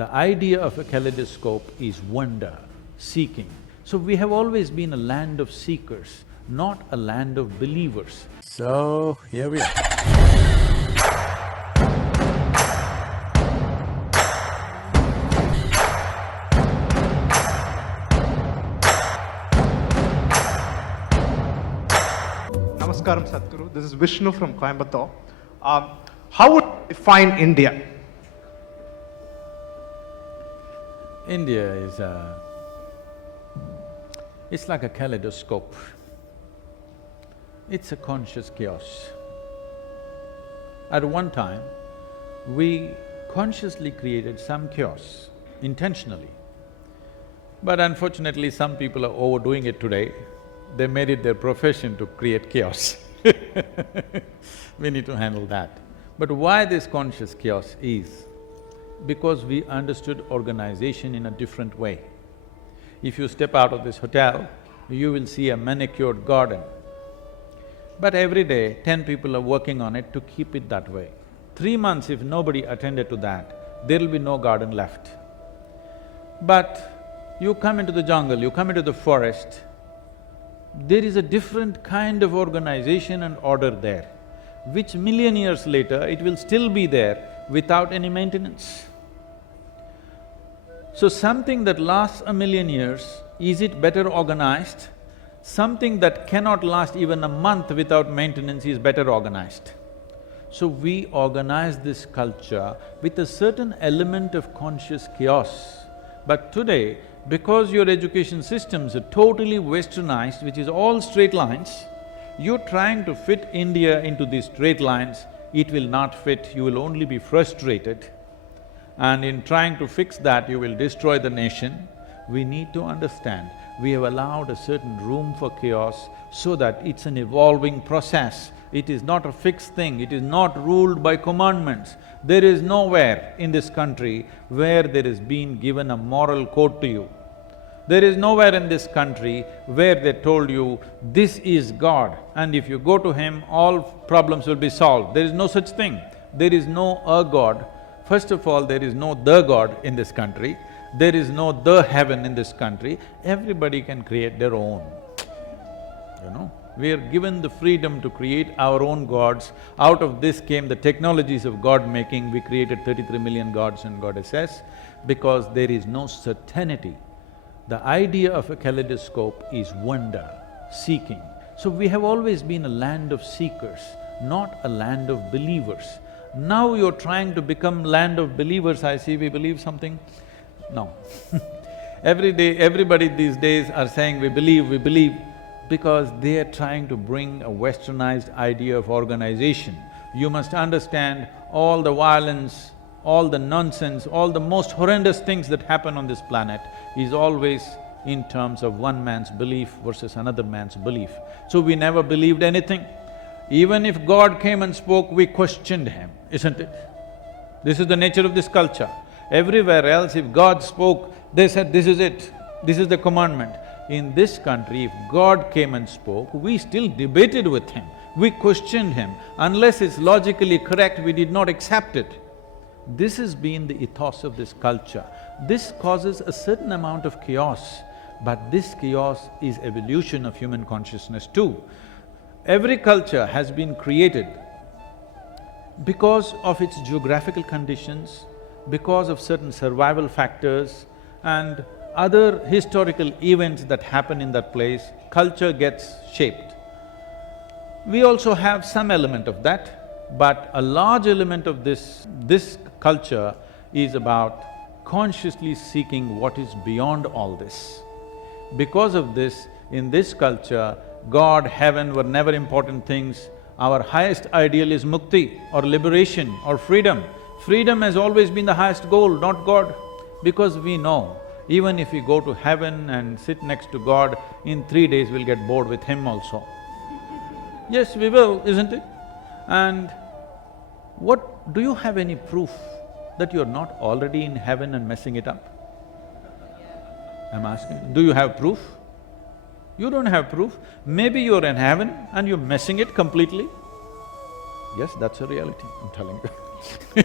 The idea of a kaleidoscope is wonder, seeking. So we have always been a land of seekers, not a land of believers. So, here we are. Namaskaram, Sadhguru. This is Vishnu from Coimbatore. How would you define India? India is it's like a kaleidoscope. It's a conscious chaos. At one time, we consciously created some chaos, intentionally. But unfortunately, some people are overdoing it today. They made it their profession to create chaos. We need to handle that. But why this conscious chaos is? Because we understood organization in a different way. If you step out of this hotel, you will see a manicured garden. But every day, 10 people are working on it to keep it that way. 3 months, if nobody attended to that, there'll be no garden left. But you come into the jungle, you come into the forest, there is a different kind of organization and order there, which million years later, it will still be there without any maintenance. So something that lasts a million years, is it better organized? Something that cannot last even a month without maintenance is better organized. So we organize this culture with a certain element of conscious chaos. But today, because your education systems are totally westernized, which is all straight lines, you're trying to fit India into these straight lines, it will not fit, you will only be frustrated. And in trying to fix that, you will destroy the nation. We need to understand, we have allowed a certain room for chaos so that it's an evolving process. It is not a fixed thing, it is not ruled by commandments. There is nowhere in this country where there is been given a moral code to you. There is nowhere in this country where they told you, this is God, and if you go to Him, all problems will be solved. There is no such thing. There is no a God. First of all, there is no the God in this country. There is no the heaven in this country. Everybody can create their own, you know. We are given the freedom to create our own gods. Out of this came the technologies of God-making. We created 33 million gods and goddesses because there is no certainty. The idea of a kaleidoscope is wonder, seeking. So we have always been a land of seekers, not a land of believers. Now you're trying to become land of believers. I see we believe something. No. Every day, everybody these days are saying we believe, because they are trying to bring a westernized idea of organization. You must understand all the violence, all the nonsense, all the most horrendous things that happen on this planet is always in terms of one man's belief versus another man's belief. So we never believed anything. Even if God came and spoke, we questioned Him, isn't it? This is the nature of this culture. Everywhere else, if God spoke, they said, this is it, this is the commandment. In this country, if God came and spoke, we still debated with Him, we questioned Him. Unless it's logically correct, we did not accept it. This has been the ethos of this culture. This causes a certain amount of chaos, but this chaos is evolution of human consciousness too. Every culture has been created because of its geographical conditions, because of certain survival factors and other historical events that happen in that place, culture gets shaped. We also have some element of that, but a large element of this culture is about consciously seeking what is beyond all this. Because of this, in this culture, God, heaven were never important things. Our highest ideal is mukti or liberation or freedom. Freedom has always been the highest goal, not God. Because we know, even if we go to heaven and sit next to God, in 3 days we'll get bored with Him also. Yes, we will, isn't it? And do you have any proof that you're not already in heaven and messing it up? I'm asking, do you have proof? You don't have proof. Maybe you're in heaven and you're messing it completely. Yes, that's a reality, I'm telling you.